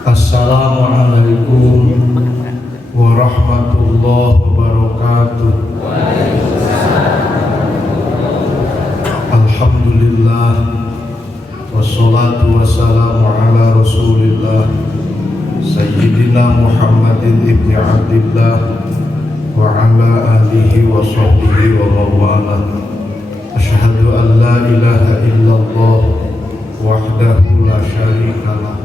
Assalamualaikum warahmatullahi wabarakatuh. Alhamdulillah wassalatu wassalamu ala rasulillah Sayyidina Muhammadin ibni Abdillah wa ala alihi wa sahbihi wa mawala. Asyhadu an la ilaha illallah wahdahu la syarikalah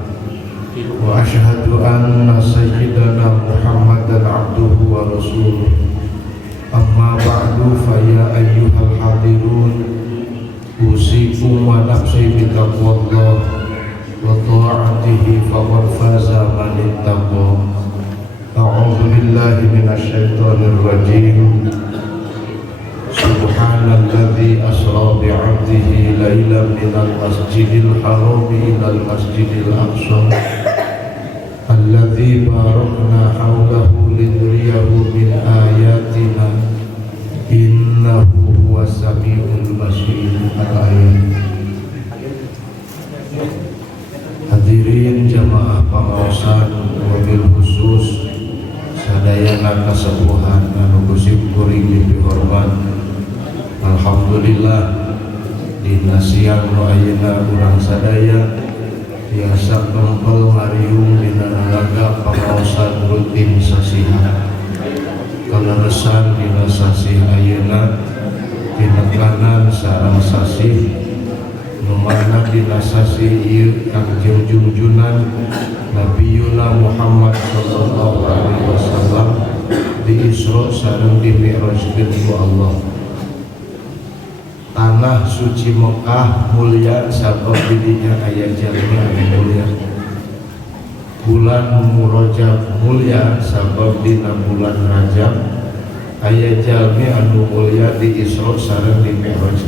wa asyhadu anna sayyidana Muhammadan abduhu wa rasuluh. Amma ba'du fa ya ayyuhal hadirun usikum wa nafsi bi taqwallah wa ta'atihi faqad faza man ittaqa. A'udzu billahi minasy syaithanir rajim. Subhanalladzi asra bi 'abdihi lailan minal masjidil haram ilal masjidil aqsa alladzi barakna hawlahu linuriyahu min ayatina innahu huwas samiul basir. Al-ayat. Hadirin jamaah pengawasan wabil khusus sadayana kasepuhan anu kusip kuring dihormat. Alhamdulillah dina siang nu ayeuna urang sadaya biasa kempel ngariung dina nalaga pangaosan rutin sasihan kaleresan dina sasih ayeuna tinekanan sareng sasih nu mana dina sasih ieu Kangjeng junjunan Nabiyuna Muhammad sallallahu alaihi wasallam di Isra sareng di Mi'rajkeun ku Allah. Tanah suci Mekah mulia sabab didinya aya jalmi anu mulia. Bulan Rajab mulia sabab dina bulan Rajab aya jalmi anu mulia di Isra sareng di Mi'raj.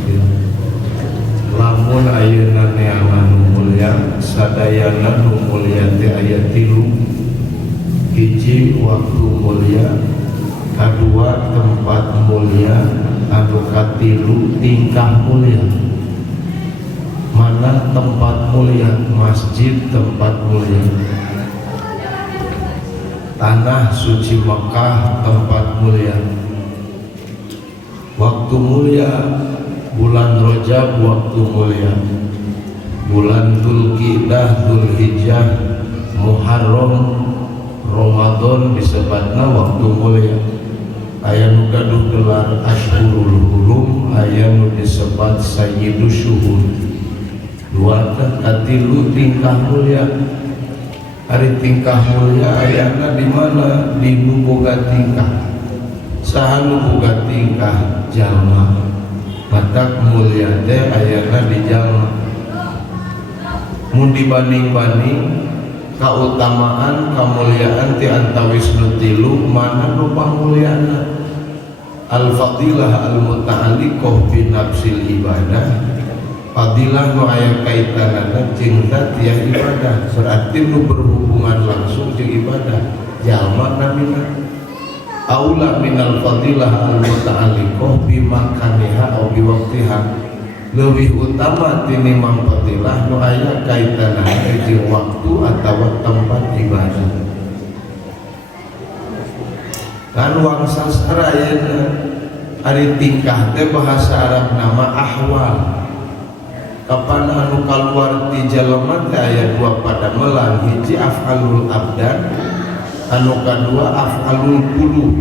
Lamun ayeuna neangan anu mulia sadayana nu mulia teh aya 3. Hiji waktu mulia, kadua tempat mulia, anu katilu tingkah mulia. Mana tempat mulia? Masjid tempat mulia. Tanah suci Mekah tempat mulia. Waktu mulia bulan Rajab waktu mulia. Bulan Dzulqa'dah, Dzulhijjah, Muharram, Ramadan disebutna waktu mulia. Aya nu gaduh gelar Ashhurul Hurum, aya nu disebut Sayyidus Syuhur. Dua katilu tingkah mulia. Ari tingkah mulia ayana di mana? Di nu boga tingkah. Saha nu boga tingkah? Jalma. Matak mulia teh ayana di jalma. Mun dibanding-banding kautamaan kamuliaan ti antawis nu tilu mana nu pamuliaana? Al-fadilah al-muta'alliqah bi nafsil ibadah. Fadilah nu aya kaitanana jeung tiah ibadah, berarti nu berhubungan langsung jeung ibadah. Jalma namina aula minal fadilah al-muta'alliqah bi makaniha aw bi waqtiha. Lebih utama tinimbang fadilah nu aya kaitanana jeung waktu atawa tempat ibadah. Kan wangsa sarayana ari tingkah teh bahasa Arab nama ahwal. Kapan anu kaluar ti jalema teh aya 2 padamelan, hiji af'alul abdan, anu kadua af'alul qulub.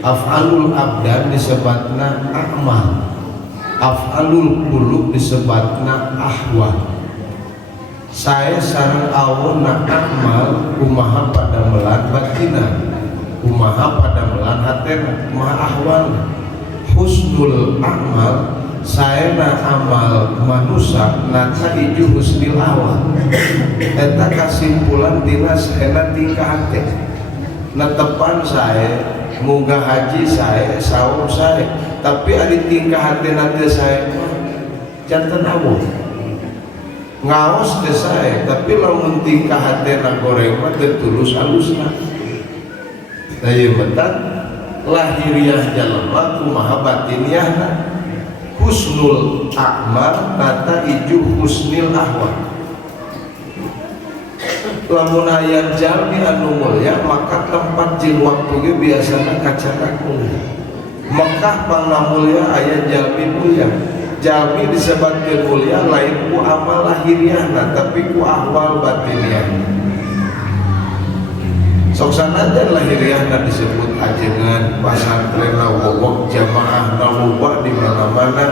Af'alul abdan disebutna amal, af'alul qulub disebutna ahwal. Saya sareng awonna amal kumaha padamelan batina, kumaha padamelan hatena, kumaha ahwal. Husnul amal saena amal manusia nata iju husnil awal. Eta kasimpulan tina saena tingkah teh. Netepan saya muga haji saya, saum saya, tapi ari tingkah hati nanti saya jantan awal ngaos teh saya, tapi lamun tingkah hati na goreng mah tulus alusna. Taya betat lahiriah jalema kumaha batiniahna. Husnul akmal kata iju husnil ahwal. lamun aya jalmi anu mulya maka tempat jeung waktu ge biasana kacadak mulya. Mekah pangna mulya aya jalmi mulya. Jalmi disebutkeun mulya lain ku amal lahiriahna tapi ku ahwal batiniahna. Sok sanajan lahiriahna disebut ajengan, pasantren wawok, jamaah nawuba di mana-mana.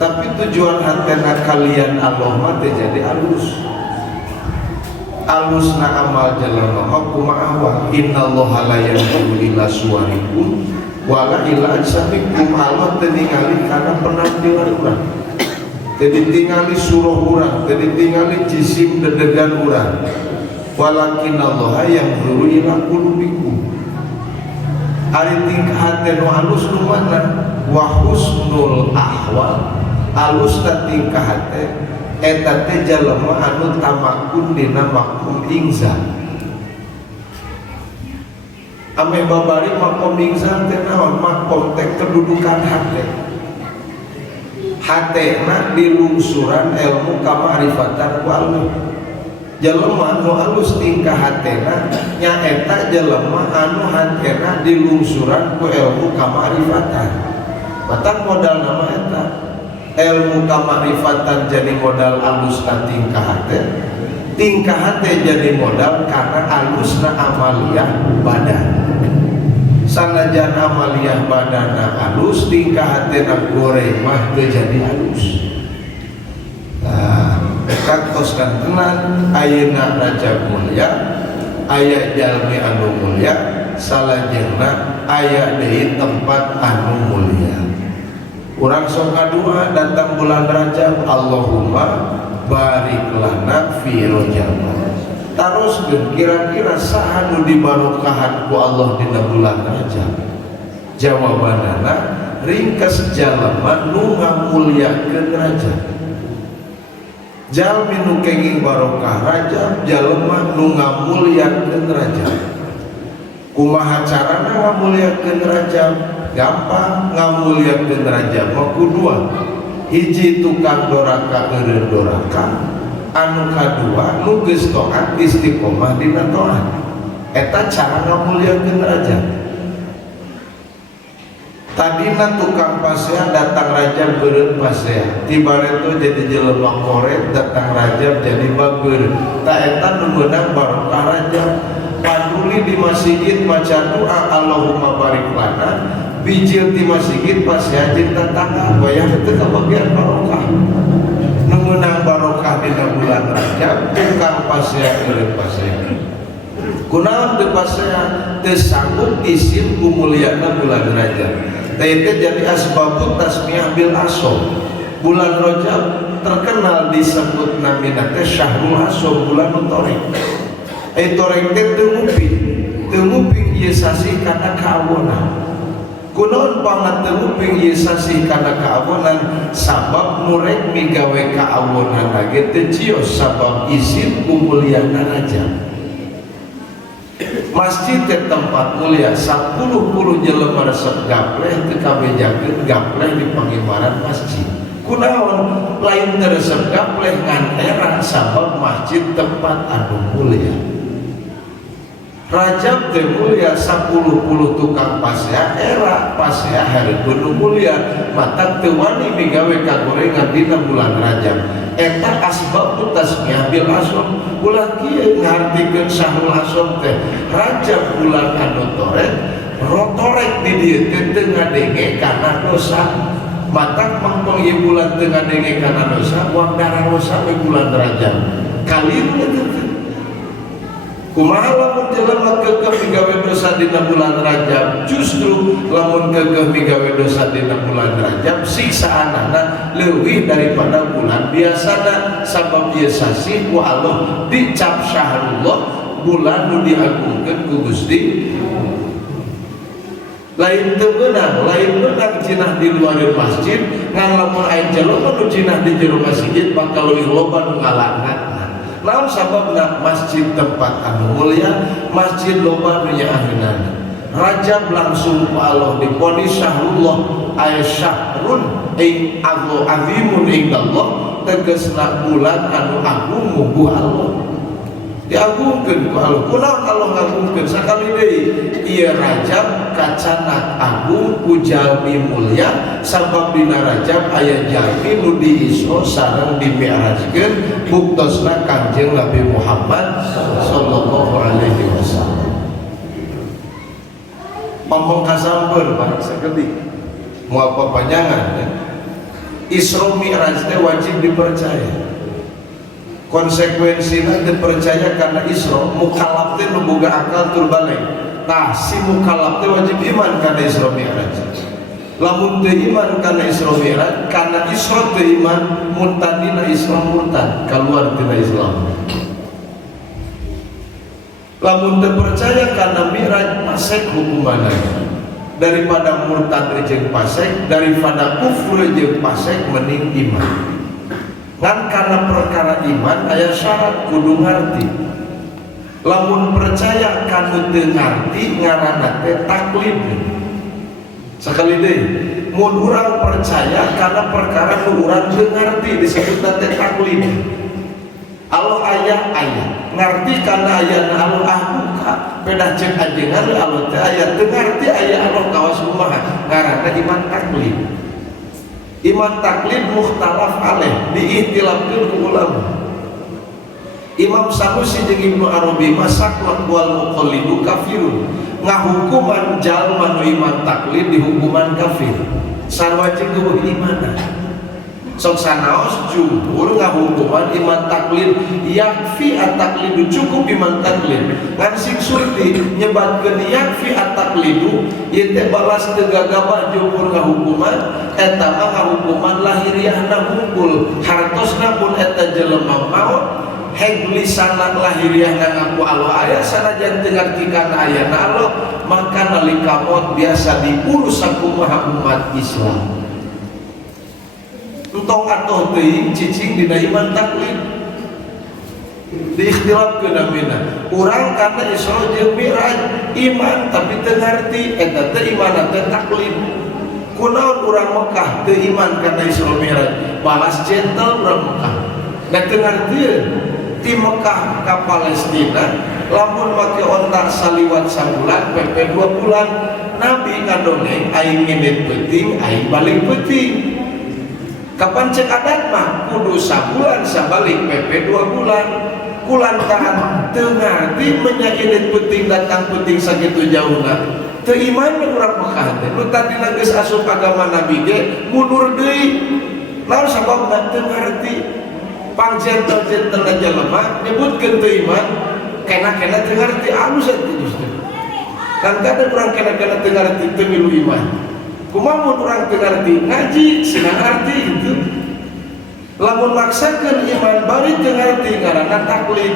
Tapi tujuan hatena kalian Allah mah teh jadi alus. Alusna amal jalma mah kumaha wa innallaha la yanzuru ila suwarikum wala ila ajsamikum. Allah teu ningali kana penampilan urang, teu ditingali suruh urang, teu ditingali jisim dedegan urang. Walakinallaha yanzuru ila qulubikum. Ari tingkah hate nu alus nu mana wa husnul ahwal. Alusna tingkah hate eta teh jalema anu tamakun dina makum ingzan. Ame babari makom ingzan teh naon? Makom teh kedudukan hate. Hatena dilungsuran ilmu kamarifatan ku Allah. Jalema anu alus tingkah hatena nyaeta jalema anu hatena dilungsuran ku ilmu kamarifatan. Batang modal nama eta ilmu kamarifatan jadi modal alusna tingkah hate, tingkah hate jadi modal karena alusna amaliyah badan. Sanajan amaliyah badana alus, tingkah hatena goreng mah teu jadi alus. Nah, kakoskan tenan ayeuna Rajab mulya, aya jalmi anu mulya, salajengna aya deui tempat anu mulya. Urang sok ngadua datang bulan Rajab, Allahumma barik lana fi Rajab. Terus kira-kira saha nu dibarokahan ku Allah dina bulan Rajab? Jawabanana ringkas jalema nu ngamulyakeun Rajab. Jalmi nu kenging barokah Rajab, jalema nu ngamulyakeun Rajab. Kumaha carana ngamulyakeun Rajab? Gampang, ngamulyakeun Rajab mah kudua. Hiji tukang doraka eureun doraka, anu kadua nu geus taat istiqomah dina taat. Eta cara ngamulyakeun Rajab. Tadina tukang pasea datang Rajab beureun pasea, tibareto jadi jelema koret datang Rajab jadi bageur. Ta eta nu meunang barokah Rajab. Paduli di masjid maca doa Allahumma barik lana, bijil di masjid pasea jeung tetangga bayang teu kabagian barokah. Nu meunang barokah dina bulan Rajab tukang pasea eureun pasea. Kunaon teu pasea teu sanggup isim ku mulyana bulan Rajab. Teh jadi asbabut tasmiyah bil asom. Bulan Rajab terkenal disebut namina teh syahrul asom, bulan torek. Torek teh teu nguping ieu sasih kana kaawonan. Kunaon pangat teu nguping ieu sasih kana kaawonan? Sabab murek migawe kaawonanage teu cios sabab isim kumuliana Rajab. Masjid ke tempat mulia 10 jelema resep gapleh teu kabejakeun gapleh di pangibaran masjid. Kunaon lain teu resep gapleh ngan era sabab masjid tempat anu mulia. Rajab teh mulia 10 tukang pasea era pasea hareupeun nu mulia mata teu wani migawe kagorengan dina bulan Rajab. Eta asbab tasmiyah bil asom. Ulah kieu ngartikeun syahrul asom teh Rajab bulan anu torek, rotorek di dieu teh teu ngadenge kana dosa. Mata mangpong ieu bulan teu ngadenge kana dosa, uang darah dosa we bulan Rajab. Kalieu teh kumaha lamun jelema keukeuh migawe dosa dina bulan Rajab? Justru lamun keukeuh migawe dosa dina bulan Rajab siksaanana leuwih daripada bulan biasana sabab ieu sasi ku Allah dicap syahrullah, bulan nu diagungkeun ku Gusti. Lain teu meunang cenah di luar masjid ngan lamun aya jelema nu cenah di jero masjid bakal leuwih loba nu ngalakna. Naon sababna? Masjid tempat anu mulia, masjid loba nu nyaaheunana. Rajab langsung ku Allah diponis syahrullah, aya syahrun ing azimun indallah, tegasna bulan anu agung mubuh Allah. diagungkeun ku Allah. Kunaon Allah ngagungkeun sakali deui ieu Rajab kacana agung ku jalmi mulya sabab dina Rajab aya jalmi nu diisra sareng dimi'rajkeun buktosna Kangjeng Nabi Muhammad sallallahu alaihi wasallam. Ngomong kasamber Pak sakedik moal papanjangan ya. Isra Mi'raj teh wajib dipercaya. Konsekuensina dipercaya karena Isra mukallaf teh nu boga akal tur balik. Tah si mukallaf teh wajib iman kana Isra Mi'raj. Lamun teu iman kana Isra Mi'raj, kana Isra teu iman murtadina Isra murtad keluar tina Islam. Lamun teu percaya kana Mi'raj pasek hukumanna. Daripada murtad jeung pasek, daripada kufur jeung pasek mending iman. Ngan karena perkara iman aya syarat kudu ngarti. Lamun percaya kanu teu ngarti ngaranna teh taklid. Sakali deui, mun urang percaya karena perkara nu urang teu ngarti disebutna teh taklid. Allah aya ngarti karena aya Allah buka pedah cek ajengan Allah teh aya teu ngarti aya Allah kawas kumaha ngaranna iman taklid. Iman taklid mukhtalaf alaih diihtilafkeun ku ulama. Imam Sanusi jeung Ibnu Arabi masak wal muqallidu kafirun. Ngahukuman jalma nu iman taklid dihukuman kafir. Sarwajib kudu iman. Sok sanaos jumhur ngahukuman iman taklid yakfi at-taklidu cukup iman taklid. Ngan sing Surti nyebatkeun yakfi at-taklidu ieu teh balas teu gagabah jumhur ngahukuman eta mah ngahukuman lahiriahna hungkul hartosna pun eta jelema maot heg lisanna lahiriahna ngaku Allah aya sanajan teu ngarti kana ayana Allah maka nalika maut biasa diurus sakumaha umat Islam. Entong atuh teuing cicing dina iman taklid diikhtilafkeun amina urang kana Isra jeung Mi'raj iman tapi teu ngarti eta teh iman teh taklid. Kunaon urang Mekah teu iman kana Isra Mi'raj balas jentel urang Mekah da teu ngartieun ti Mekah ka Palestina lamun make ontak saliwat sabulan pepe 2 bulan Nabi kadongeng aing nginit peuting aing balik peuting. Kapan cek adat mah kudu sabulan sabalik PP 2 bulan kulantahan teu ngarti menyainit peuting datang peuting sakitu jauhna teu iman urang Mekah teh nu tadina geus asup agama Nabi ge mundur deui naon sababna teu ngarti pangjentel-jentelna jelema nyebutkeun teu iman kena-kena teu ngarti alus atuh Gusti kan kada urang kena-kena teu ngarti teu milu iman. Kumaha mun urang teu ngarti ngaji cenah ngarti gitu. Lamun maksakeun iman bari teu ngarti ngaranna taklid.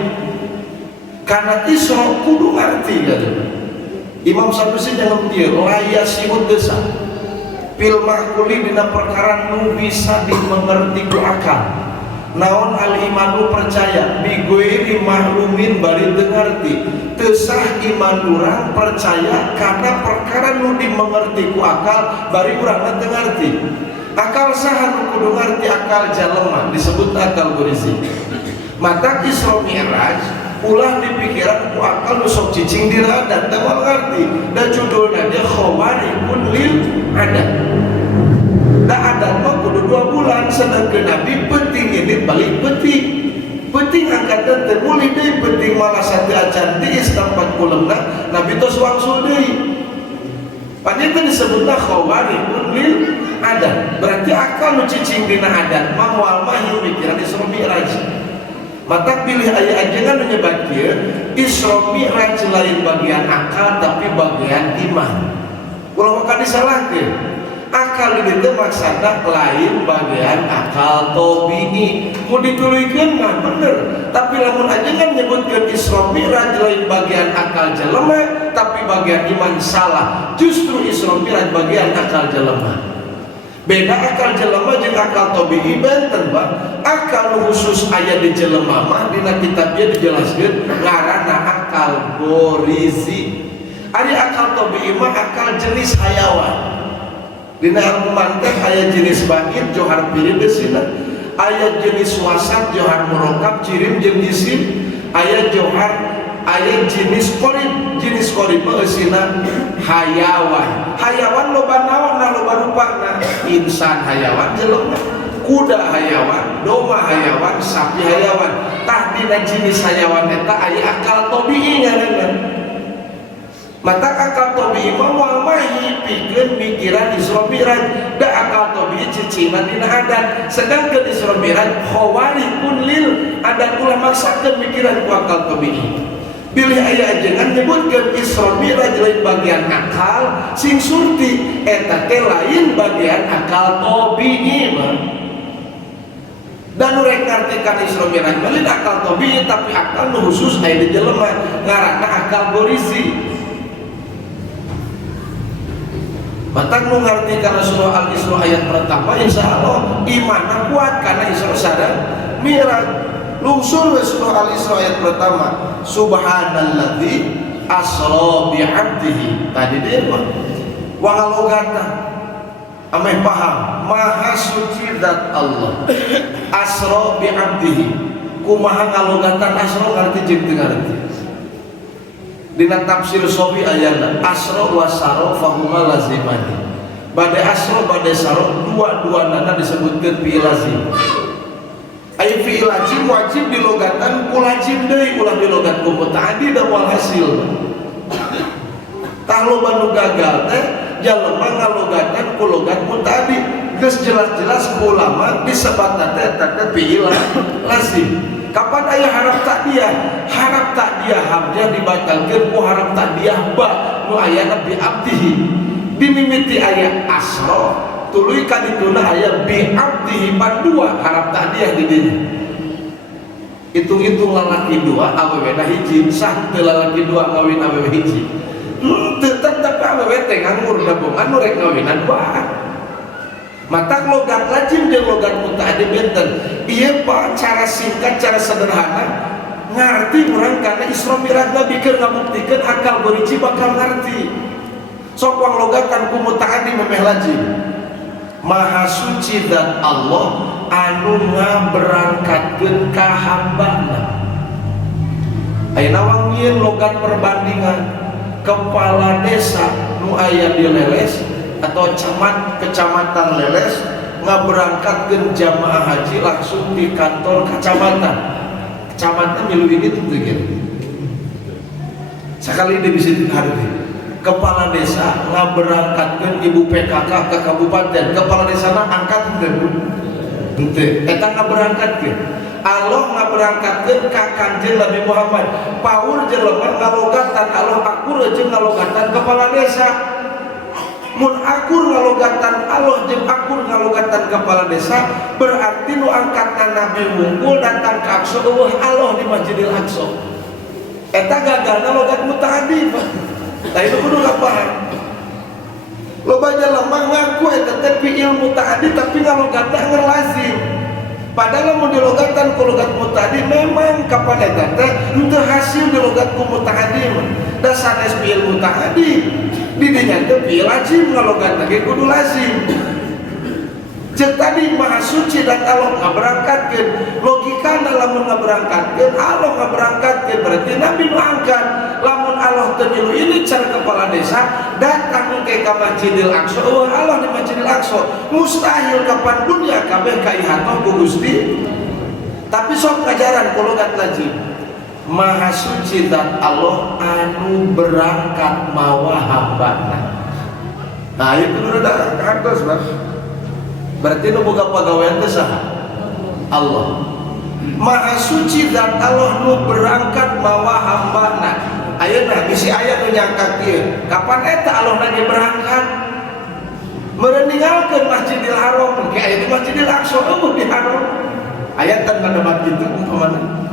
Karena Isra kudu ngarti gitu. Imam Sanusi jangan kieu laya sihut desa. Fil mahkuli dina perkara nu bisa dimengerti ku akal. Naon al imanu percaya bigoiri mahlumin bari teu ngarti. Teu sah iman urang percaya karena perkara nu dimengerti ku akal bari urang teu ngarti. Akal saha nu kudu ngarti akal jalema disebut akal berisi. Mata Isra Mi'raj ulah dipikiran ku akal nu sok cicing dina adat teu ngarti. Da judulna dia khawarikun lil adat. Da adat mah kudu 2 bulan sedangkeun Nabi penting ini balik penting angkatan teh mulih deui penting malah sate acan tiis tempat kulemna Nabi tos wangsul deui. Panjenengan disebutna khawarikun lil adat. Berarti akal nu cicing dina adat mah moal mah mikiran Isra Mi'raj. Mata pilih aya ajengan nu nyebat kieu Isra Mi'raj lain bagian akal tapi bagian iman. Ulah maka disalahkeun. Akal itu maksudnya lain bagian akal tabi'i mau dituluykeun mah bener tapi lamun ajengan nyebutkeun Isra Mi'raj lain bagian akal jelema tapi bagian iman salah. Justru Isra Mi'raj bagian akal jelema. Beda akal jelema jeung akal tabi'i benten Pak. Akal khusus aya di jelema mah dina kitab ieu dijelaskeun ngaranna akal gorizi. Ari akal tabi'i mah akal jenis hayawan. Dina al-Quran teh aya jenis bangit johar pirin desina, aya jenis wasat johar murokab cirim jeung jisim, aya johar, aya jenis korib eusina hayawan. Hayawan loba naon loba rupana, insan hayawan jelema, kuda hayawan, domba hayawan, sapi hayawan. Tah dina jenis hayawan eta aya akal tabii ngaranna. Mata akal tabii mah moal mahipikeun pikiran Isra Mi'raj, da akal tabii cicina dina adat. Sedangkeun Isra Mi'raj khawarikun lil adat, ulah maksakeun pikiran ku akal tabii. Pilih aya ajengan nyebutkeun Isra Mi'raj lain bagian akal, sing surti eta teh lain bagian akal tabii mah. Dan rek ngartikeun Isra Mi'raj lain akal tabii, tapi akal nu khusus aya di jelema ngaranna akal gorisi. Matang nu ngartikeun surah Al-Isra ayat pertama insyaallah imanna kuat karena Isra sareng Mi'raj. Lungsul surah Al-Isra ayat pertama, subhanalladzi asra bi 'abdihi. Tadi dia mah wangalogata ameh paham, maha suci zat Allah. Asra bi 'abdihi, kumaha ngalogatan asra ngarti jeung teu ngarti. Dina tafsir Sobi ayana asra wa sara fahuma lazimani. Bade asra bade sara dua-duana disebutkeun fi'il lazim. Ai fi'il lazim wajib dilogatan ku lazim deui, ulah dilogat ku mutaaddi da wal hasil. Tah loba nu gagal teh jalema ngalogatan ku logat mutaaddi, geus jelas-jelas ku ulama disebatna teh eta fi'il lazim. Kapan aya harap takdiah? Harap takdiah hamzah dibatalkeun ku harap takdiah ba nu aya bi abdihi. Dimimiti aya asra tuluy kadituna aya bi abdihi padua harap takdiah di dieu. Hitung-hitung lalaki dua awewena hiji, sah teu lalaki dua ngawin awewe hiji. Teu tetep awewe teh nganggur gabungan nu rek ngawinan dua. Mata logat lazim jeung logat mutaaddi benten. Ieu Pak cara singkat, cara sederhana ngarti urang kana Isra Mi'raj Nabi keur ngabuktikeun akal goriji bakal ngarti. Sok wang logatan ku mutaaddi memeh lazim. Maha suci zat Allah anu ngaberangkatkeun ka hambana. Ayeuna wangieun logat perbandingan kepala desa nu aya di Leles atau kecamatan Leles ngaberangkatkeun jamaah haji langsung di kantor kecamatan. Kecamatan milu ini tuh begini. Sekali dia bisa dihargai. Kepala desa ngaberangkatkeun ibu PKK ke kabupaten. Kepala desa angkat henteu. Eta ngaberangkatkeun. Allah ngaberangkatkeun ka Kanjeng Nabi Muhammad. Paur jelema ngalogatan Allah akur jeung ngalogatan kepala desa. Mun akur ngalogatan Allah jeung akur ngalogatan kepala desa berarti nu angkatna Nabi wungkul datang ka Aqsa eueuh Allah di Masjidil Aqsa. Eta gagalna logat mutaaddi. Tah itu kudu kapaham. Loba jalema ngaku eta teh fi'il mutaaddi tapi ngalogatna ngeur lazim. Padahal mun dilogatan ku logat mutaaddi memang kapan eta teh henteu hasil dilogat ku mutaaddi mah. Da sanes fi'il mutaaddi di dinya teh fi'il lazim ngalogatna ge kudu lazim. Cek tadi maha suci dan Allah ngaberangkatkeun, logikana lamun ngaberangkatkeun Allah ngaberangkatkeun berarti Nabi nu angkat. Lamun Allah teu milu ini cara kepala desa datang ke Masjidil Aqsa, eueuh Allah di Masjidil Aqsa. Mustahil kapan dunia kabeh kaihatoh ku Gusti. Tapi sok ngajaran ku logat lazim. Maha suci zat Allah anu berangkat mawa hambana. Nah itu udah hartos Bang. Berarti nu boga pagawean teh saha? Allah. Maha suci zat Allah nu berangkat mawa hambana. Ayeuna bisi aya nu nyangka kieu. Kapan eta Allah lagi berangkat? Meureun ninggalkeun Masjidil Haram ke aya di Masjidil Aqsa eueuh di Haram. Aya tan ngadebat kitu umpamana.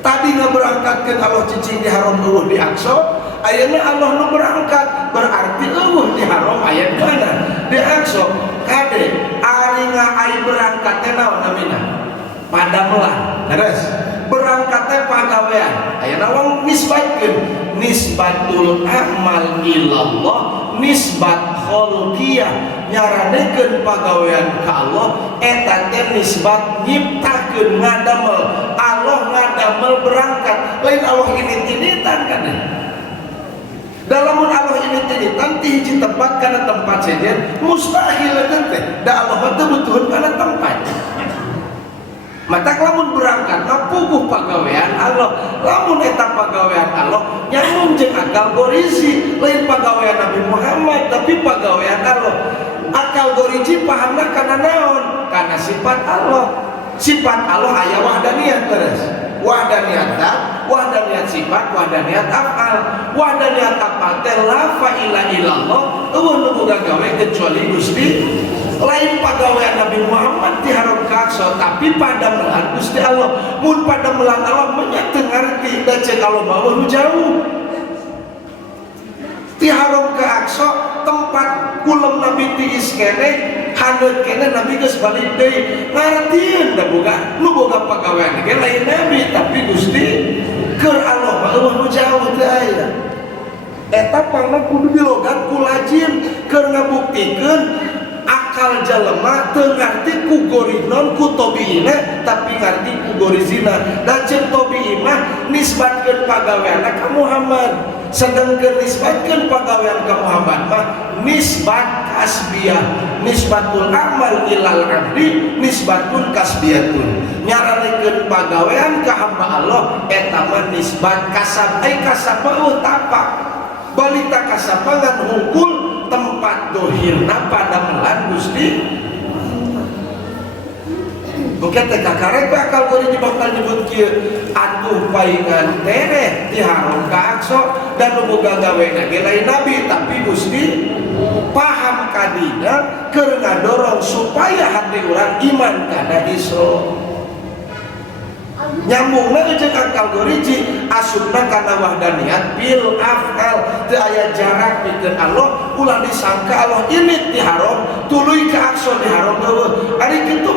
Tadi ngaberangkatkeun Allah cicing di Haram eueuh di Aqsa. Ayeuna Allah nu berangkat berarti eueuh di Haram aya di mana? Di Aqsa. Kade ari ngaai berangkat teh naon namina? Padamelan. Leres. Berangkat teh pagawean. Ayeuna wong nisbatkeun nisbatul amal ilallah, nisbat khalqiyah nyaranekeun pagawean ka Allah eta teh nisbat nyiptakeun ngadamel. Allah ngadamel berangkat kade. Dalam Allah ini nanti hiji tempat karena tempat saja mustahil teh. Da Allah teh butuh karena tempat. Mata lamun berangkat puguh pagawean Allah, lamun eta pagawean Allah nyamun jeung akal gorisi, lain pagawean Nabi Muhammad tapi pagawean Allah. Akal gorisi pahamna kana naon? Kana sifat Allah. Sifat Allah aya wahdaniyat terus. Wahdaniyat zat, wahdaniyat sifat, wahdaniyat afal. Wahdaniyat afal teh la fa'ila illallah, eueuh nu boga gawe kecuali Gusti. Lain pagawean Nabi Muhammad diharam kakso tapi pada melan Gusti Allah. Mun pada melan Allah menyatu ngarti dan cek Allah bawah jauh. Diharam ke akso tempat kulem Nabi tiis kene hadeut kene Nabi geus balik deui ngartieun da boga nu boga pagawean ge lain Nabi tapi Gusti keur Allah bawah jauh teh aya. Eta pangna kudu dilogat ku lajim keur ngabuktikeun akal jalema teu ngarti ku gorinon ku tobiina tapi ngarti ku gorizina. Da ceuk tobi mah nisbatkeun pagaweanna ka Muhammad, sedengkeun nisbatkeun pagawean ka Muhammad mah nisbat kasbiyah, nisbatul amal ilal abdi, nisbatun kasbiyatun. Nyaranekeun pagawean ka hamba Allah eta mah nisbat kasab, ai kasab mah tapak. Balita kasapangan hukul tempat dohirna pada melan Gusti. Mungkin teh kakarek bakal goreng bakal nyebut kieu atuh paingan tereh diharam ka akso dan nu boga gawena ge lain Nabi tapi Gusti paham kadina keur ngadorong supaya hati urang iman kana Isra. Nyambungna jeung akal goriji asupna kana wahdaniyat bil afal teu aya jarak pikeun Allah ulah disangka Allah ini diharam tuluy ka akso diharam heueuh ari kitu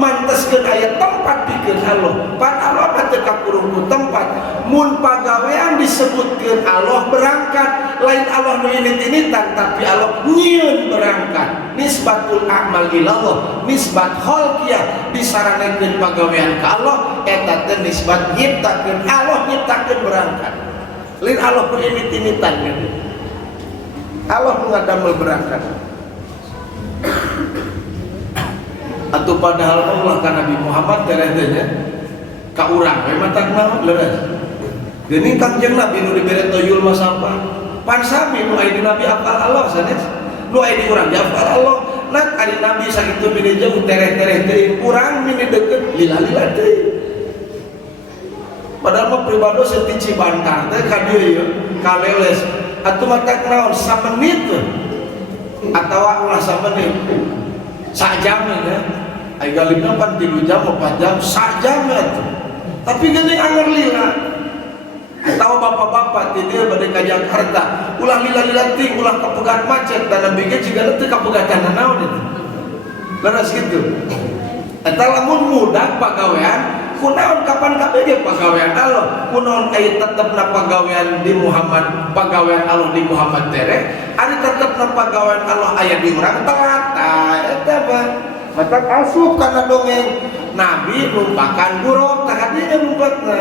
manteskeun aya tempat pikeun Allah pan Allah mah teu kakurung ku tempat mun pagawean disebutkeun Allah berangkat lain Allah nu init-initan tapi Allah nyieun berangkat nisbatul amal ilallah nisbat khalqiyah disaranekeun pagawean ka Allah eta teh nisbat nyiptakeun Allah nyiptakeun berangkat lain Allah nu init-initan gitu. Allah mengadamel berangkat atau padahal Allah ka Nabi Muhammad terehnya ka urang we matak naon leres geuning Kangjeng Nabi nu dibere toyul mah sampah pan sami nu aya di Nabi apal Allah sanes nu aya di urang apal Allah nak ari Nabi sakitu mini jeung tereh-tereh teuing urang mini deukeut lila-lila teuing padahal mah pribadi seperti Cibantar teh ka dieu ye kaleles atuh matak naon samenit atawa ulah samenit sak jam ya ai galibna pan 3 jam 4 jam sak jam atuh tapi geuning anger lila atawa bapak-bapak ti dieu bade ka Jakarta ulah lila-lila ting ulah kapegat macet dan nabi ge jiga teu kapegatan naon itu leres kitu eta lamun mudah pagawean kunaon kapan kabeh ge pagawean Allah kunaon aya tetepna pagawean di Muhammad pagawean Allah di Muhammad tereh ari tetepna pagawean Allah aya di urang telat eta mah mata asup kana dongeng Nabi numpakan buruk tah hadinya numpatna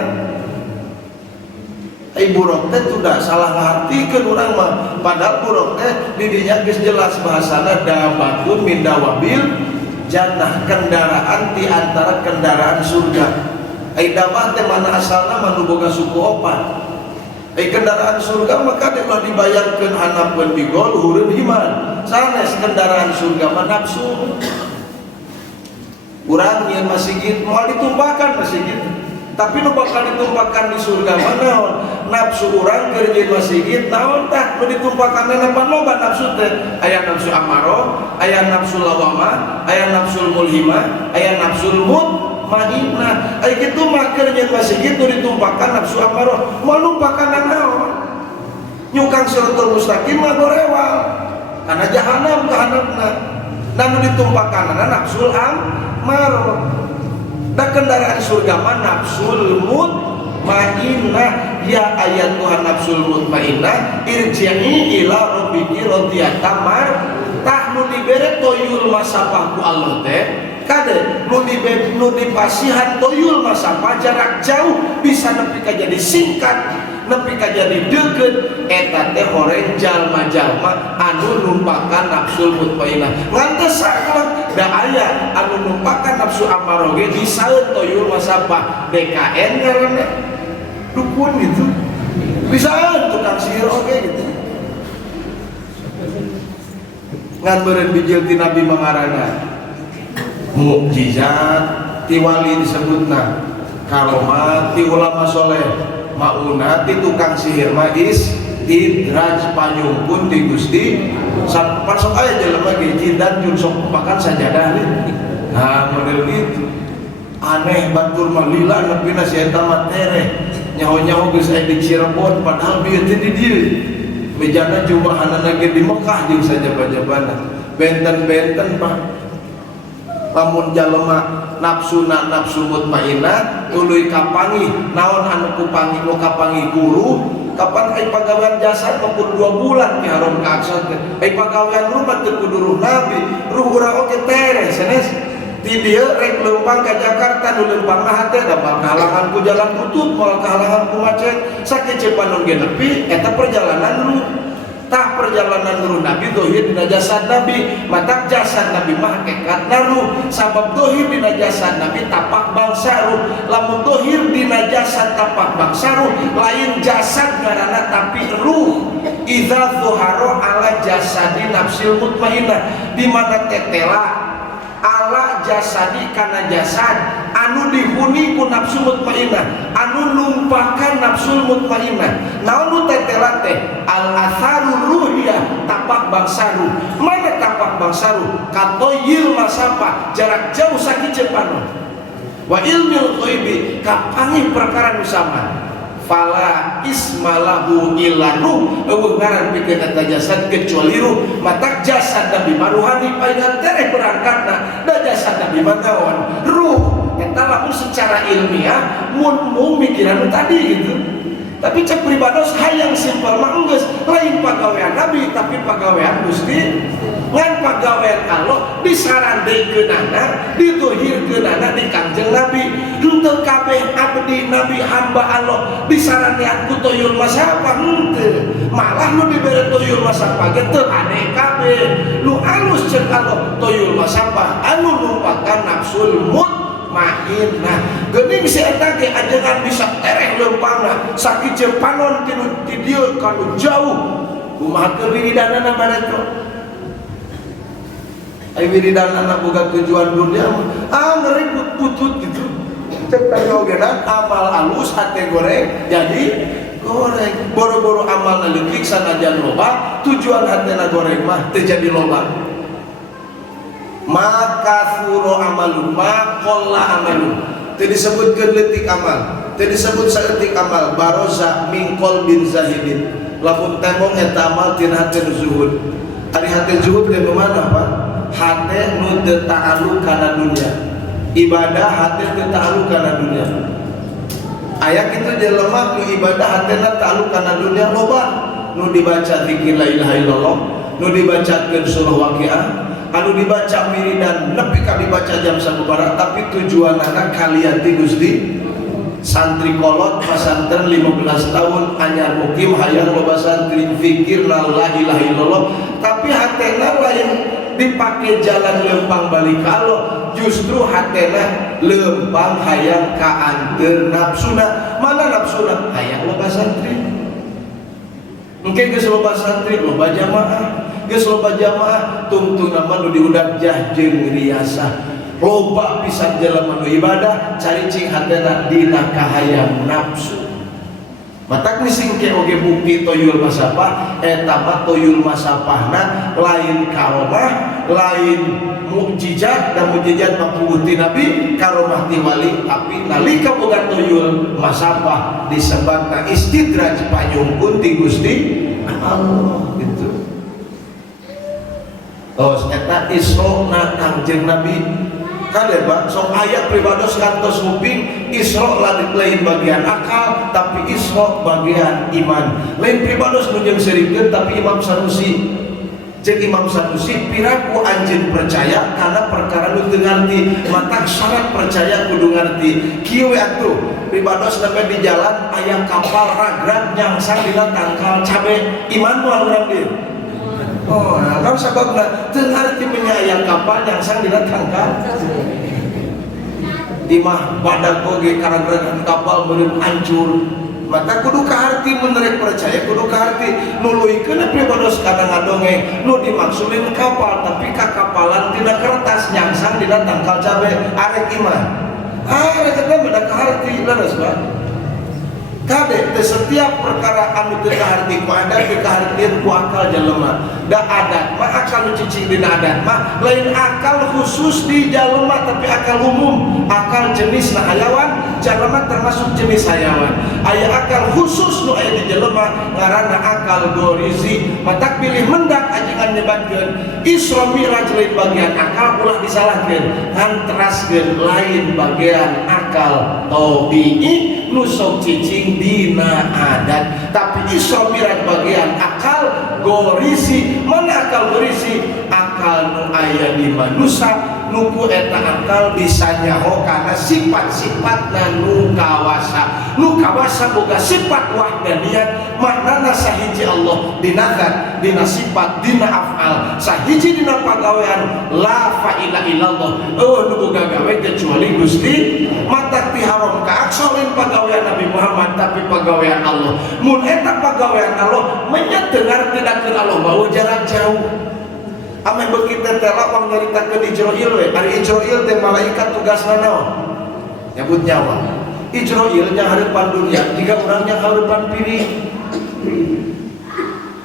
ai buruk teh sudah salah ngartikeun urang mah padahal buruk teh di dinya geus jelas bahasana dabatun min dawabil jannah kendaraan di antara kendaraan surga. Ai dabah teh mana asalna mah nu boga suku opat. Ai kendaraan surga maka diulah dibayarkeun hanapeun bigol luhureun himan. Sanes kendaraan surga mah nafsu. Urang nya masjid moal ditumpahkan masjid. Tapi nu bakal ditumpahkan di surga mah naon? Nafsu urang keur jeung masjid naon tah nu ditumpahkanna pan loba nafsu teh. Aya nafsu amaro, aya nafsu lawama, aya nafsul mulhima, aya nafsul mutmainah. Ai kitu mah keur jeung masjid nu ditumpahkan nafsu amaro, moal numpahkanna naon? Nyukang siratal mustaqim mah gorewal. Kana jahanam ka handapna. Nanu ditumpahkanna nafsul amaro. Dan kendaraan surga mah nafsul mutmainnah ya ayat Tuhan nafsul mutmainnah irji'i ila rabbiki radiyatan martah nu dibere toyul masapah ku Allah teh kade nu dipasihan toyul masapah jarak jauh bisa nepi ka jadi singkat nepi ka jadi deukeut eta teh horeng jalma-jalma anu numpakan nafsul mutmainnah. Ngan teu saklek da aya anu numpakan nafsu amarah ge disaeun toyul masapah DKN ngaranna dukun gitu. Bisa tukang sihir oge gitu. Ngan beureun bijil ti Nabi mangarana mukjizat ti wali disebutna, karomat ti ulama soleh, maunat ti tukang sihir ma'is tidraj panyungkun ti Gusti sampai sok aya jelema ge cindan jun sok makan sajadah nih. Nah model gitu aneh batur mah lila nepina si eta mah tereh nyaho-nyaho geus aya di Cirebon padahal bieu teh di dieu. Mejana jumahan lagi di Mekah jeung sajaba-jabana benten-benten Pak. Lamun jalema nafsuna nafsu mutmainnah tuluy kapangi naon anu kupangi nu kapangi guru kapan ai pagawean jasad maupun 2 bulan ki harum ka aksad ai pagawean rumah teu kudu ruh nabi ruh urang oge tere sanes ti dieu rek leumpang ka Jakarta nu leumpangna hate da kahalangan ku jalan butut moal kahalangan ku macet sakece panon ge nepi eta perjalanan ruh. Tah perjalanan ruh Nabi dohir dina jasad Nabi, matak jasad Nabi mah hakikat ruh. Sabab dohir dina jasad Nabi tapak bangsa ruh. Lamun dohir dina jasad tapak bangsa ruh, lain jasad ngaranna tapi ruh. Idza zuharo ala jasadi nafsil mutmainnah, di mana tetela ala jasadi kana jasad anu dihuni ku nafsu mutmainnah, anu numpakan nafsul mutmainnah. Naon nu tetela teh al atharu ruhiyah tapak bangsaru. Mana tapak bangsaru? Katoyil masapa jarak jauh sakieu panon. Wa ilmil ghaibi kapangi perkara nu sama. Fala ismalahu illa ruh eueuh ngaran pikeun eta jasad kecuali ruh. Matak jasad Nabi maruhani paingan tereh berangkatna da jasad Nabi manaon ruh. Eta lamun secara ilmiah mun mikiran tadi gitu. Tapi cek pribados hayang simpel mah geus lain pagawean Nabi tapi pagawean Gusti. Ngan pagawean Allah disarandeikeunana dituhirkeunana di Kangjeng Nabi. Henteu kabeh abdi Nabi hamba Allah disaranean ku toyul masapa henteu. Malah nu dibere toyul masapa ge teu aneh kabeh. Nu alus cek Allah toyul masapa anu numpakan nafsul mutmainnah. Geuning si eta ge ajengan bisa tereh leumpangna sakieu panon ti dieu kanu jauh. Kumaha keur wiridanana bareto? Ai wiridanana boga tujuan dunia ngeri putut gitu. Cek tadi ogeuna amal alus hate goreng jadi goreng. Boro-boro amalna leutik sanajan loba tujuan hatena goreng mah teu jadi loba. Maka furo amalun maqalla amalun teu disebutkeun leutik amal teu disebut saeutik amal baroza min qalbin zahidin. Lamun temong eta amal tina hate zuhud. Ari hate zuhud ge mana Pak? Hate nu teu ta'alluq kana dunia. Ibadah hate teu ta'alluq kana dunia. Aya kitu jelema nu ibadah hatena ta'alluq kana dunia loba. Nu dibaca zikir la ilaha illallah, nu dibacakeun surah Waqiah, anu dibaca wiridan nepi ka dibaca jam sabaraha tapi tujuanana kalian ti Gusti. Santri kolot pasantren 15 tahun anyar mukim hayang loba santri fikir la ilaha illallah tapi hatena lain dipake jalan lempang balik ka Allah, justru hatena lempang hayang ka anteur nafsuna. Mana nafsuna? Hayang loba santri. Mungkin geus loba santri, loba jamaah. Geus loba jamaah, tungtungna mah nu diudag jah jeung riasah. Loba pisan jelema nu ibadah caricing hatena dina kahayang nafsu. Matak mising ke oge bukti toyul masapah eta mah toyul masapahna lain karomah lain mukjizat dan mukjizat mapungguti Nabi karomah ti wali tapi nalika boga toyul masapah disebutna istidraj panyungkun ti Gusti Allah gitu. Tos eta isrona Kangjeng Nabi kade Pak sok ayat pribados kantos nguping Isra lain bagian akal tapi Isra bagian iman lain pribados nu jeung sirikeun tapi Imam Sanusi Cek Imam Sanusi, piraku anjeun percaya karena perkara nu teu ngarti, mata syarat percaya kudu ngarti. Kieu we atuh, pribados sampai di jalan aya kapal ragrag nyangsang dina tangkal cabe, iman moal urang dieu. Oh, nah, kan sababna teu ngarti aya kapal nyangsang dina tangkal. Dimah badag oge karagragan kapal beureum hancur. Mata kudu kaharti menerek percaya, kudu kaharti nuluikeun pribados kana ngadongeng nu dimaksudin kapal tapi kakapalan tina kertas nyangsang dina tangkal cabe arek iman. Arek eta beda kaharti leres Pak. Kade teh setiap perkara anu teu kaharti ku adat teu kahartieun ku akal jelema. Da adat mah akal nu cicing dina adat mah lain akal khusus di jelema tapi akal umum, akal jenis na hayawan, jelema termasuk jenis hayawan. Aya akal khusus nu aya di jelema ngaranna akal gorizi. Matak pilih mendak ajengan nyebatkeun Isra Mi'raj lain bagian akal ulah disalahkeun, nganteraskeun lain bagian akal tabi'i nu sok cicing dina adat. Tapi Isra Mi'raj bagian akal gorisi. Mana akal gorisi? Akal nu aya di manusia nuku eta akal bisa nyaho karena sifat-sifat nu kawasa. Nu kawasa boga sifat wahdaniyat, maknana sahiji Allah dina zat, dina sifat, dina af'al, sahiji dina pagawean la fa'ila illallah. Oh nu boga gawe kecuali Gusti. Mata ti haram ka aksolin pagawean Nabi Muhammad tapi pagawean Allah. Mun eta pagawean Allah menyedengar tidak ke Allah bau jarak jauh. Ame beuki teh tela pang nyaritakeun Ijroil we. Ari Ijroil teh malaikat tugasna naon? Nyabut nyawa. Ijroil nya hareupan dunia, jika urangnya hareupan piring.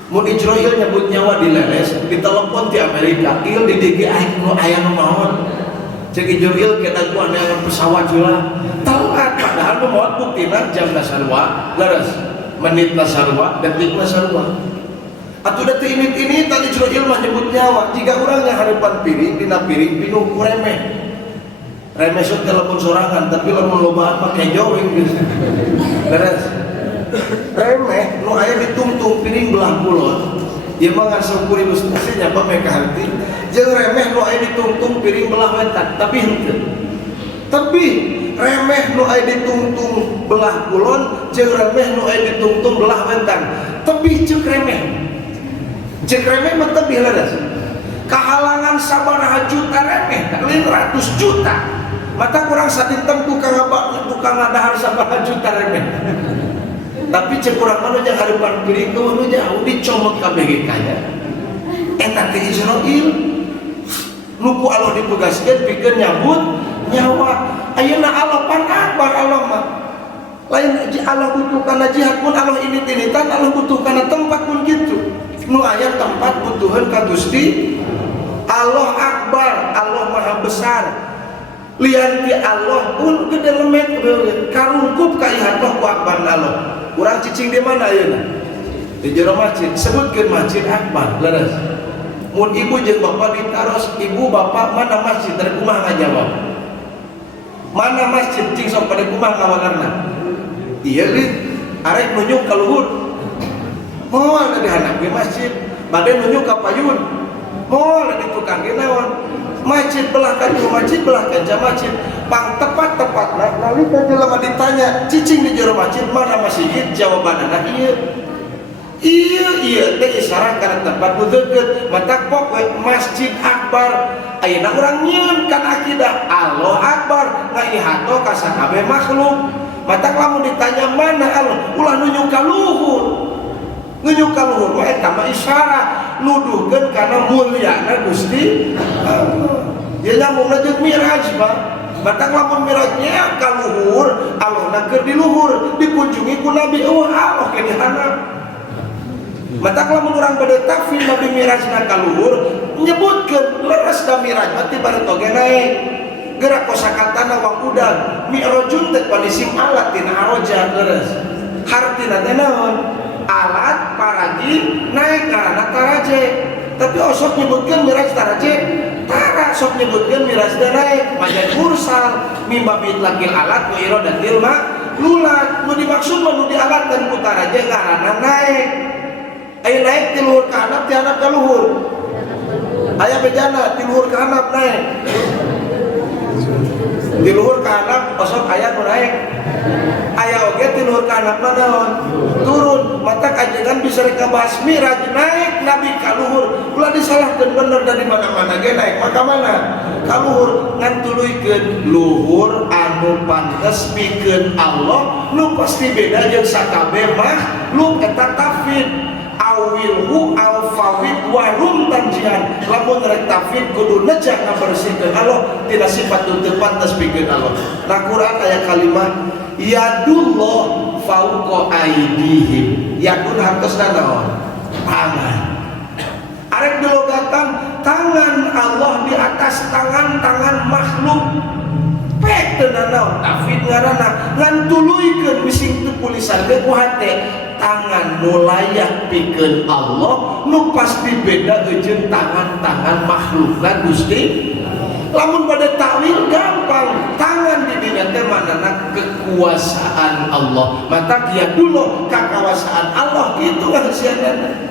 Mun Ijroil nyabut nyawa di leles, ditelepon ti Amerika, ieu di DG aya nu maot. Cek Ijroil kita ku anu pesawat heula. Telat padahal nu maot buktina jamna sarua, leres. Menitna sarua, detikna sarua. Atuh da teu ini tadi Ijroil mah nyebut nyawa. Jika urangnya hareupan piring, dina piring pinuh ku remeh. Remeh sok telepon sorangan, tapi lamun lobaan make joweng geus. Beres. Remeh nu aya ditungtung piring belah kulon. Ieu mah ngan 10.000 stasinya apa make harti. Jeung remeh nu aya ditungtung piring belah wetan, tapi henteu. Tapi remeh nu aya ditungtung belah kulon, jeung remeh nu aya ditungtung belah wetan. Tapi ceuk remeh. Cek remeh mah tebih leres. Kahalangan sabaraha juta remeh, 500 juta. Mata kurang sadinten tukang ngadahar sabaraha juta remeh. Tapi cek urang mah jeung hareupan piring teh nu jauh dicomot ka BGK nya. Eta teh Israil. Nu ku Allah dipegaskeun pikeun nyabut nyawa. Ayeuna Allah pan akbar Allah mah. Lain Allah butuh kana jihad pun Allah ini tinitan, Allah butuh kana tempat pun gitu. Nu aya tempat butuhan ka Gusti Allah akbar, Allah maha besar. Lian ti Allah pun gede lemet karungkup ka ihatoh ku akbar Allah. Urang cicing di mana ayeuna? Di jero masjid. Sebutkeun masjid akbar, leres. Mun ibu jeung bapak ditaros, ibu bapak mana masjid? Dari kumaha ngajawab? Mana masjid cing sok pada kumaha ngawanarna? Ieu li arek nunjuk ka luhur. Moal di handap ge masjid, bade nunjuk ka payun. Moal di tukang ge naon? Masjid belah ka masjid belah ka masjid. Pang tepat-tepatna nalika jelema ditanya, cicing di jero masjid mana masjid? Jawabanna ieu. Ieu teh isyarat kana tempat butukeun. Mata pok masjid akbar. Ayeuna urang nyieun kana akidah Allah akbar, ngaihato ka sakabeh makhluk. Mata lamun ditanya mana Allah, ulah nunjuk ka luhur. Nunjuk ka luhur mah eta mah isyarat nuduhkeun kana mulyana Gusti Allah. Ieu nyambungna jeung Mi'raj mah. Mata lamun Mi'rajnya ka luhur, Allahna keur di luhur, dikunjungi ku Nabi Allah ke di handap. Mata lamun urang bade tafsir Nabi Mi'rajna ka luhur, nyebutkeun leres da Mi'raj mah ti baretoge naik. Gerak kosakatana wang udang mi'rajun teh panisim alat tina aroja leres. Hartina teh naon? Alat paraji naik karana taraje. Tapi osok nyebutkeun Mi'raj taraje, tara sok nyebutkeun Mi'raj teh naik. Majaz mursal mimba bitlakil alat wa iradatil lulat. Nu dimaksud mah nu dialatkeun ku taraje karana naik. Aya naik ti luhur ka handap ti handap ka luhur. aya bejana ti luhur ka handap naik, di luhur ka handap osok aya nu naik, aya oge ti luhur ka handap naon turun. Mata kajengan bisa rek basmi rajin naik nabi ka luhur, ulah disalahkeun bener dari mana-mana ge naik maka mana ka luhur ngan tuluykeun luhur anu pantes pikeun Allah nu pasti beda jeung sakabeh mah lu eta tafid awilhu alfawid warum tanjian. Lamun rek tafid kudu neja ngabersihkeun Allah tina sifat nu teu pantes pikeun Allah. Na Quran aya kalimat yadullah fauqa aidihim, yadun hartosna naon tangan. Arek dilogatan tangan Allah di atas tangan-tangan makhluk pek teu naon tafid ngaranna ngan tuluykeun bising teu tulisan ge ku hate tangan nu layak pikeun Allah nu pasti beda jeung tangan-tangan makhlukna Gusti. Lamun pada takwil gampang, tangan di dinya teh manana kekuasaan Allah. Mata kia dulu kekuasaan Allah itu kan sianana.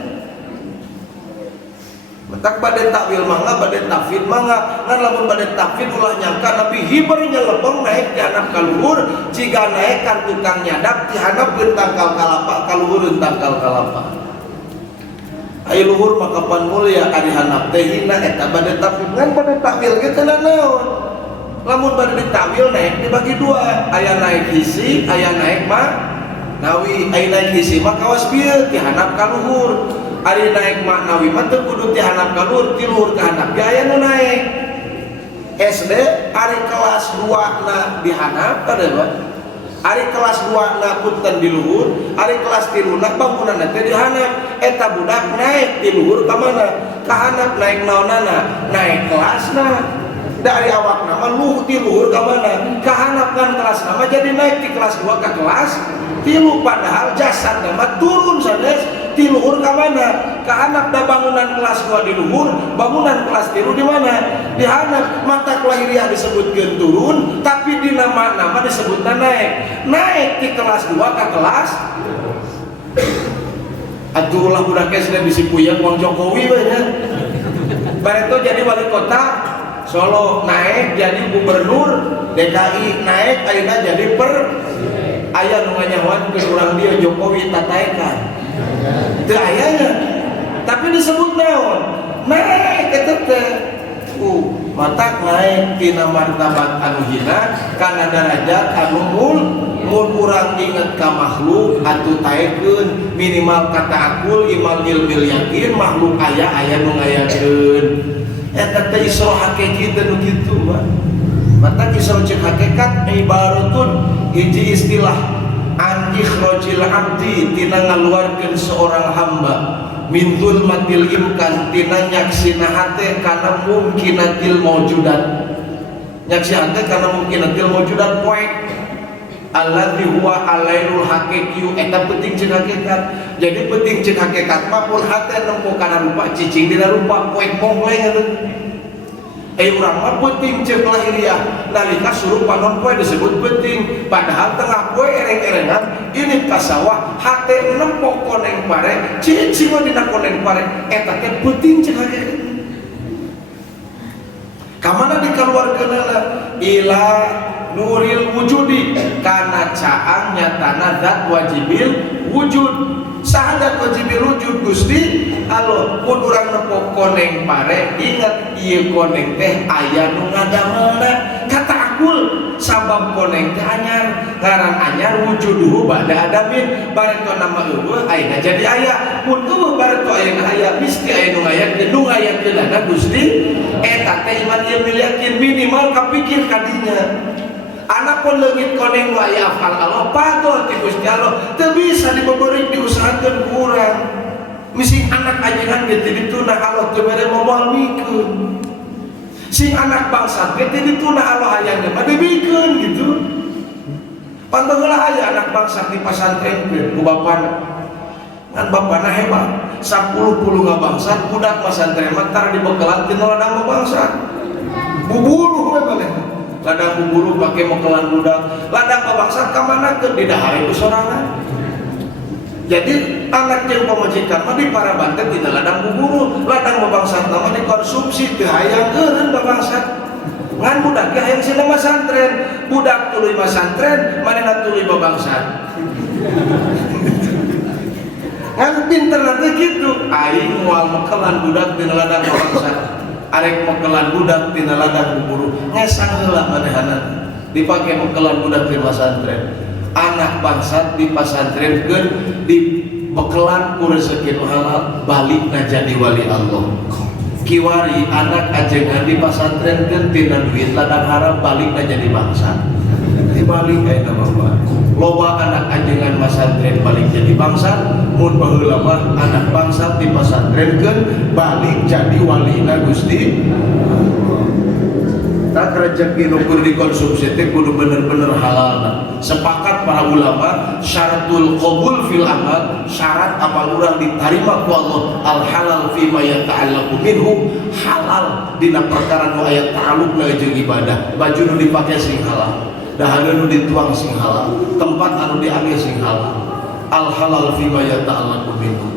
Mata pada takwil mangga, pada tafid mangga. Ngan lamun pada tafid ulah nyangka Nabi hibernya lebeng naik di handap kaluhur, jika naik kan tukang nyadap di handap tangkal kalapa, kaluhur tangkal kalapa. Ayo luhur maka pan mulia ari handap teh hina eta bade tafid ngan bade takwil ge teu naon. Lamun bade ditakwil naik dibagi dua, aya naik hisi, aya naik nawi. Aya naik hisi mah kawas bieu ti handap ka luhur. Ari naik nawi mah teu kudu ti handap ka luhur, ti luhur ka handap ge aya nu naik. SD ari kelas 2 na di handap kada ba? Ari kelas 2 na punten di luhur, ari kelas 3 na bangunan teh di handap. Eta budak naik di luhur ka mana? Ka handap naik naonana? Naik kelasna. Dari awakna mah luhur di luhur ka mana? Ka handap kan kelasna mah jadi naik di kelas 2 ka kelas 3 padahal jasadna mah turun sanes di luhur ka mana? Ka handap da bangunan kelas 2 di luhur, bangunan kelas 3 di mana? Di handap. Mata kelahiriah disebutkeun turun, tapi di nama-nama disebutna naik. Naik di kelas 2 ka kelas atuh ulah budak SD bisi puyeng Wang Jokowi banyak. Bareto jadi wali kota Solo naik jadi gubernur, DKI naik ayeuna jadi aya nu nganyawan ke urang dia Jokowi tataekan. Teu ayanya. Tapi disebut naon? Naik eta teh. Mata naik tina martabat anu hina kana derajat anu mun urang inget ka makhluk atuh taekeun minimal kata akul imal ilmil yakin makhluk aya nu ngayakeun eta teh isra hakiki teh nu kitu mah. Mata isra cek hakikat ibaratun hiji istilah an ikhrajil abdi tina ngaluarkeun seorang hamba min zulmatil imkan tina nyaksina hate kana mungkinatil maujudat, nyaksi hate kana mungkinatil maujudat poek alladzi huwa alailul haqiqiyu eta penting cek hakikat. Jadi penting cek hakikat mah pun hate nempo kana rupa cicing dina rupa poek mongleng atuh. Urang mah penting cek lahiriah nalika suruh panon poe disebut penting, padahal tengah poe ereng-erengan ini kasawah hate nempo koneng pare cicing mah dina koneng pare eta teh penting cek hakikat. Kamana dikeluarkeunana ila nuril wujudi kana caang nyatana zat wajibil wujud. Sahadat wajibil wujud Gusti Allah mun urang nepo koneng pare ingat ieu koneng teh aya nu ngadamelna. Kata akul sabab koneng teh anyar ngaran anyar wujuduhu ba'da adamin bareto nama eueuh ayeuna jadi aya mun eueuh bareto ayeuna aya miski aya nu ngayakeunana Gusti eta teh iman ilmu yakin minimal kapikir kadinya. Anak pun leungit koneng wa ya afal Allah padol ti Gusti Allah teu bisa dibeureuk diusahakeun ku urang. Misi anak ajengan ge teh dituna Allah teu mere moal mikeun. Sing anak bangsa ge teh dituna Allah hayangna mah dibikeun gitu. Pan baheula aya anak bangsa di pasantren ku bapana. Ngan bapana hebat, 10 ngabangsa budak pasantren mah tar dibekelan tina ladang bangsa. Bubuluh we balik. Ladang buburu pake mokelan budak ladang babangsa kamana ke di dahar itu sorangan Jadi anak yang pemajikan mah di para bantet tidak ladang buburu, ladang babangsat nama dikonsumsi teu hayang eureun babangsat. Ngan budak ge hayang sina masantren, budak tuluy masantren, manehna tuluy babangsat. Ngan pinter nanti gitu, aing moal mekelan budak dina ladang babangsat, arek mekelan budak dina ladang buburu, ngesang heula manehanna dipake mekelan budak dina masantren. Anak bangsat di pasantrenkeun di bekelan ku rezeki halal balikna jadi wali Allah. Kiwari anak ajengan di pasantrenkeun tina duit ladang haram balikna jadi bangsat. Dibalik aya nama loba anak ajengan masantren balik jadi bangsat, mun baheula mah anak bangsat di pasantrenkeun balik jadi walina Gusti. Tak rezeki nu kudu dikonsumsi teh kudu bener-bener halal. Sepakat para ulama syaratul qabul fil amal, syarat amal urang diterima ku Allah al halal fi ma yata'allaqu minhu, halal dina perkara nu aya ta'alluqna jeung ibadah. Baju nu dipake sing halal, dahareun nu dituang sing halal, tempat anu diage sing halal. Al halal fi ma yata'allaqu minhu.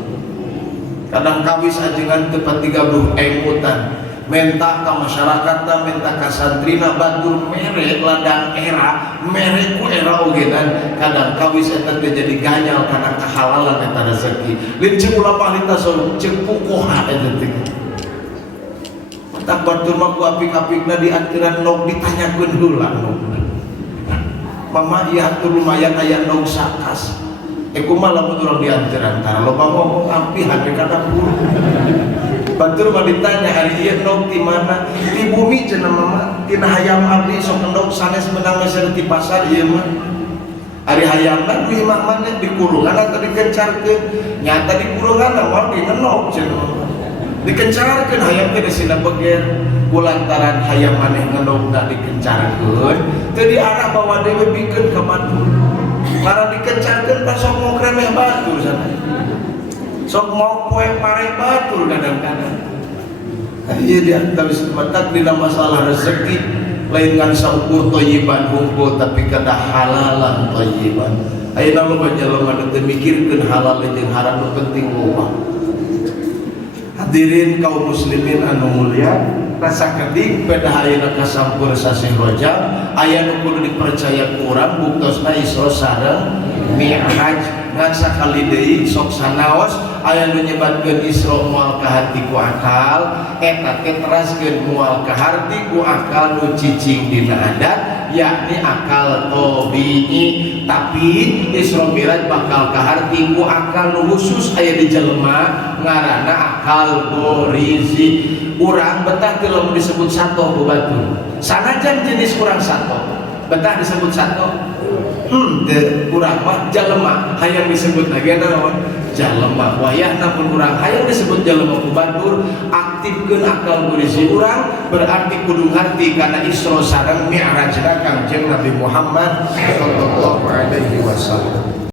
Kadang kawis ajengan teu pati gabuh emutan. Menta ka masyarakat, menta ka santrina batur mere ladang era, mere ku era ogenan kadang kawis eta teh jadi ganyal karena kehalalan eta rezeki. Lin ceuk ulah pahlita so ceuk pukoha eta teh. Tak batur mah ku apik-apikna di antiran nog ditanyakeun heula nog. Mama ieu hatur lumayan aya nog sakas. Kumaha lamun urang di antiran tara loba ngomong ampi hade ka dapur. Batur mah ditanya hari ieu endog di mana? Di bumi cenah mama. Tina hayam abdi sok endog sanes menang meser di pasar ieu mah. Ari hayamna di imah maneh di kurungan atau dikencarkeun? Nyata di kurungan mah di ngenog cenah. Dikencarkeun hayam teh disina beger. Kulantaran hayam maneh ngenogna dikencarkeun, teu diarah bawa dewe bikeun ka batur. Karena dikencarkeun pas sok mau kremeh batur sana. Sok mau kue pare batur kadang-kadang. Iya dia tapi sebentar dina masalah rezeki lain kan saukur thayyiban hungkul tapi kada halalan thayyiban. Ayeuna loba jalema nu teu mikirkeun halal jeung haram nu penting loba. Hadirin kaum muslimin anu mulia, rasa kedik pada ayeuna kasampur sasih Rajab aya nu kudu dipercaya ku urang buktosna Isra sareng Mi'raj. Ngan sakali deui sok sanaos aya nu nyebatkeun Isra moal ka hati ku akal, eta teh teraskeun moal ka hati ku akal nu cicing dina adat, yakni akal tabi'i. Tapi Isra Mi'raj bakal ka hati ku akal nu khusus aya di jelema ngaranna akal gorizi. Urang betah teu lamun disebut sato ku batur. Sanajan jenis urang sato, betah disebut sato. Urang mah jalema hayang disebut lagi naon jalema wayah namun urang hayang disebut jalema ku batur aktifkeun akal gurisi urang berarti kudu ngarti kana Isra sareng Mi'raj Kangjeng Nabi Muhammad sallallahu alaihi wasallam.